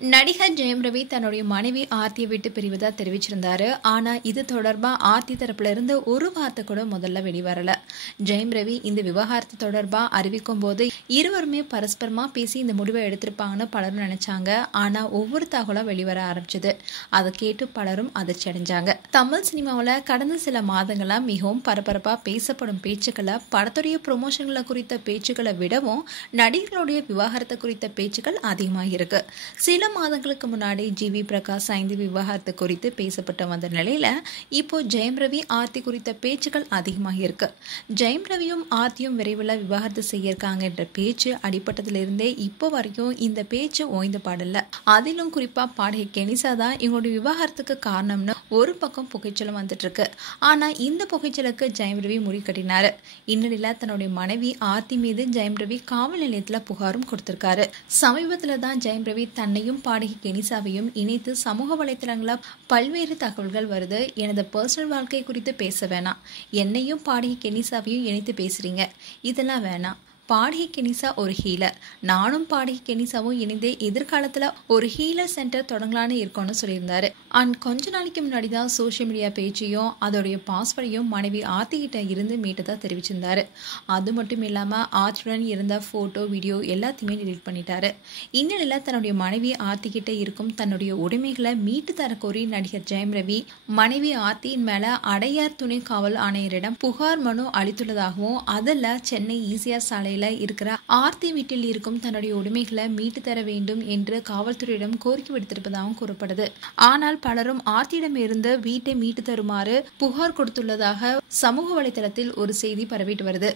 நடிகர் ஜெயம் ரவி தன்னுடைய மனைவி ஆர்த்தியை விட்டு பிரிவதா தெரிவிச்சிருந்தாரு. ஆனா இது தொடர்பா ஆர்த்தி தரப்புல இருந்து ஒரு வார்த்தை கூட முதல்ல வெளிவரல. ஜெயம் ரவி இந்த விவகாரத்து தொடர்பா அறிவிக்கும் போது இருவருமே பரஸ்பரமா பேசி இந்த முடிவை எடுத்திருப்பாங்கன்னு பலரும் நினைச்சாங்க. ஆனா ஒவ்வொரு தகவலா வெளிவர ஆரம்பிச்சது. அதை கேட்டு பலரும் அதிர்ச்சி அடைஞ்சாங்க. தமிழ் சினிமாவில் கடந்த சில மாதங்களா மிகவும் பரபரப்பா பேசப்படும் பேச்சுக்களை படத்துடைய ப்ரொமோஷன்களை குறித்த பேச்சுக்களை விடவும் நடிகர்களுடைய விவகாரத்தை குறித்த பேச்சுக்கள் அதிகமாக இருக்கு. சில மாதங்களுக்கு முன்னாடி ஜிவி பிரகாஷ் ஐந்து விவகாரத்தை குறித்து பேசப்பட்டு வந்த நிலையில இப்போ ஜெயம் ரவி ஆர்த்தி குறித்த பேச்சுக்கள் அதிகமாக இருக்கு. ஜெயம் ரவியும் ஆர்த்தியும் விரைவில் விவாகரத்து செய்ய இருக்காங்க என்ற பேச்சு அடிப்பட்டதிலிருந்தே இப்போ வரைக்கும் இந்த பேச்சு ஓய்ந்த பாடல. அதிலும் குறிப்பா பாடகி கெனிசா தான் இவங்களுடைய விவாகரத்துக்கு காரணம்னு ஒரு பக்கம் புகைச்சலும் வந்துட்டு இருக்கு. ஆனா இந்த புகைச்சலுக்கு ஜெயம் ரவி முறிகட்டினாரு. இந்நிலையில தன்னுடைய மனைவி ஆர்த்தி மீது ஜெயம் ரவி காவல் நிலையத்துல புகாரும் கொடுத்திருக்காரு. சமீபத்துல தான் ஜெயம் ரவி தன்னையும் பாடகி கெனிசாவையும் இணைத்து சமூக வலைத்தளங்கள பல்வேறு தகவல்கள் வருது. எனது பர்சனல் வாழ்க்கை குறித்து பேச வேணாம், என்னையும் பாடகி கெனிசாவையும் இணைத்து பேசுறீங்க, இதெல்லாம் வேணாம். பாடகி கெனிசா ஒரு ஹீலர், நானும் பாடகி கெனிசாவும் இணைந்து எதிர்காலத்துல ஒரு ஹீலர் சென்டர் தொடங்கலான்னு இருக்கோம்னு சொல்லியிருந்தாரு. அண்ட் கொஞ்ச நாளைக்கு முன்னாடி தான் சோசியல் மீடியா பேஜையும் அதோடைய பாஸ்வேர்டையும் மனைவி ஆர்த்தி கிட்ட இருந்து மீட்டதா தெரிவிச்சிருந்தாரு. அது மட்டும் இல்லாம ஆர்த்தியுடன் இருந்த போட்டோ வீடியோ எல்லாத்தையுமே டிலீட் பண்ணிட்டாரு. இந்நிலையில தன்னுடைய மனைவி ஆர்த்தி கிட்ட இருக்கும் தன்னுடைய உடைமைகளை மீட்டு தர கோரி நடிகர் ஜெயம் ரவி மனைவி ஆர்த்தியின் மேல அடையார் துணை காவல் ஆணையரிடம் புகார் மனு அளித்துள்ளதாகவும் அதில் சென்னை ஈசிஆர் சாலையில் இருக்கிற ஆர்த்தி வீட்டில் இருக்கும் தன்னுடைய உடைமைகளை மீட்டு தர வேண்டும் என்று காவல்துறையிடம் கோரிக்கை விடுத்திருப்பதாகவும் கூறப்படுது. ஆனால் பலரும் ஆர்த்தியிடம் இருந்து வீட்டை மீட்டு தருமாறு புகார் கொடுத்துள்ளதாக சமூக வலைதளத்தில் ஒரு செய்தி பரவிட்டு வருது.